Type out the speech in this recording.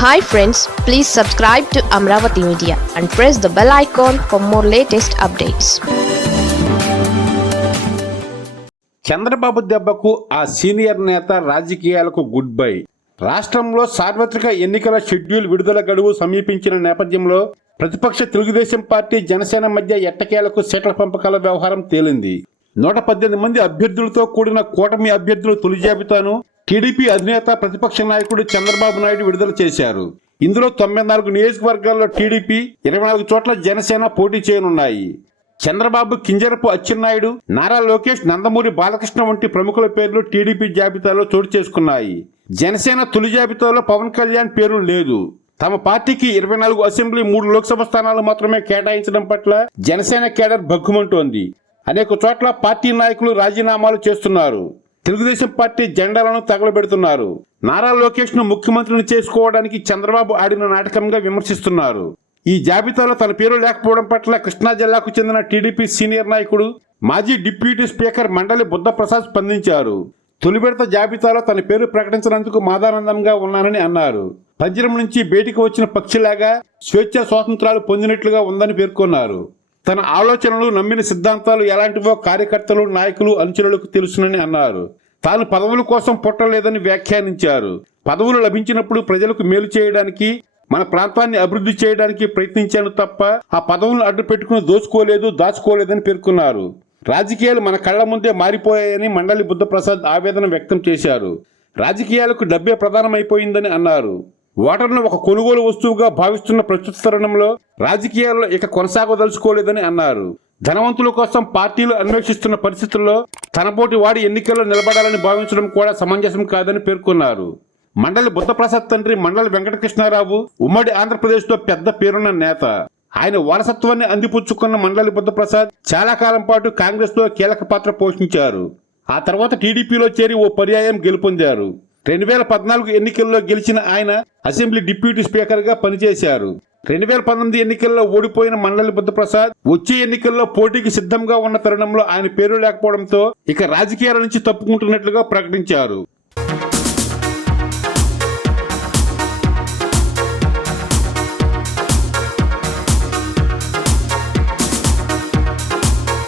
Hi friends please subscribe to Amaravati media and press the bell icon for more latest updates Chandrababu దెబ్బకు ఆ senior నేత రాజకీయాలకు good bye. రాష్ట్రంలో సార్వత్రిక ఎన్నికల షెడ్యూల్ విడుదల గడువు సమీపించిన నేపథ్యంలో ప్రతిపక్ష తెలుగుదేశం పార్టీ జనసేన మధ్య ఎట్టకేలకు సీట్ల పంపకాల వ్యవహారం తేలింది. నూట పద్దెనిమిది మంది అభ్యర్థులతో కూడిన కూటమి అభ్యర్థుల తొలి జాబితాను టీడీపీ అధినేత ప్రతిపక్ష నాయకుడు చంద్రబాబు నాయుడు విడుదల చేశారు. ఇందులో తొంభై నాలుగు నియోజకవర్గాల్లో టీడీపీ ఇరవై నాలుగు చోట్ల జనసేన పోటీ చేయనున్నాయి. చంద్రబాబు కింజరపు అచ్చెన్నాయుడు నారా లోకేష్ నందమూరి బాలకృష్ణ వంటి ప్రముఖుల పేర్లు టీడీపీ జాబితాలో చోటు చేసుకున్నాయి. జనసేన తొలి జాబితాలో పవన్ కళ్యాణ్ పేరు లేదు. తమ పార్టీకి ఇరవై నాలుగు అసెంబ్లీ మూడు లోక్సభ స్థానాలు మాత్రమే కేటాయించడం పట్ల జనసేన కేడర్ భగ్గుమంటోంది. అనేక చోట్ల పార్టీ నాయకులు రాజీనామాలు చేస్తున్నారు. తెలుగుదేశం పార్టీ జెండాలను తగలబెడుతున్నారు. నారా లోకేష్ను ముఖ్యమంత్రిని చేసుకోవడానికి చంద్రబాబు ఆడిన నాటకంగా విమర్శిస్తున్నారు. ఈ జాబితాలో తన పేరు లేకపోవడం పట్ల కృష్ణా జిల్లాకు చెందిన టీడీపీ సీనియర్ నాయకుడు మాజీ డిప్యూటీ స్పీకర్ మండలి బుద్ధప్రసాద్ స్పందించారు. తొలి విడత జాబితాలో తన పేరు ప్రకటించినందుకు మాదానందంగా ఉన్నానని అన్నారు. పంజరం నుంచి బయటికి వచ్చిన పక్షిలాగా స్వేచ్ఛ స్వాతంత్రాలు పొందినట్లుగా ఉందని పేర్కొన్నారు. తన ఆలోచనలు నమ్మిన సిద్ధాంతాలు ఎలాంటివో కార్యకర్తలు నాయకులు అనుచరులకు తెలుసునని అన్నారు. తాను పదవుల కోసం పుట్టలేదని వ్యాఖ్యానించారు. పదవులు లభించినప్పుడు ప్రజలకు మేలు చేయడానికి మన ప్రాంతాన్ని అభివృద్ధి చేయడానికి ప్రయత్నించాను తప్ప ఆ పదవులను అడ్డు పెట్టుకుని దోచుకోలేదు దాచుకోలేదని పేర్కొన్నారు. రాజకీయాలు మన కళ్ళ ముందే మారిపోయాయని మండలి బుద్ధప్రసాద్ ఆవేదన వ్యక్తం చేశారు. రాజకీయాలకు డబ్బే ప్రధానమైపోయిందని అన్నారు. ఓటర్ను ఒక కొనుగోలు వస్తువుగా భావిస్తున్న ప్రస్తుత తరుణంలో రాజకీయాల్లో ఇక కొనసాగదలుచుకోలేదని అన్నారు. ధనవంతుల కోసం పార్టీలు అన్వేషిస్తున్న పరిస్థితుల్లో తనపోటి వాడి ఎన్నికల్లో నిలబడాలని భావించడం కూడా సమంజసం కాదని పేర్కొన్నారు. మండలి బుద్ధప్రసాద్ తండ్రి మండలి వెంకటకృష్ణారావు ఉమ్మడి ఆంధ్రప్రదేశ్లో పెద్ద పేరున్న నేత. ఆయన వారసత్వాన్ని అందిపుచ్చుకున్న మండలి బుద్ధప్రసాద్ చాలా కాలం పాటు కాంగ్రెస్లో కీలక పాత్ర పోషించారు. ఆ తర్వాత టీడీపీలో చేరి ఓ పర్యాయం గెలుపొందారు. రెండు వేల పద్నాలుగు ఎన్నికల్లో గెలిచిన ఆయన అసెంబ్లీ డిప్యూటీ స్పీకర్గా పనిచేశారు. రెండు వేల పంతొమ్మిది ఎన్నికల్లో ఓడిపోయిన మండలి బుద్ధప్రసాద్ వచ్చే ఎన్నికల్లో పోటీకి సిద్ధంగా ఉన్న తరుణంలో ఆయన పేరు లేకపోవడంతో ఇక రాజకీయాల నుంచి తప్పుకుంటున్నట్లుగా ప్రకటించారు.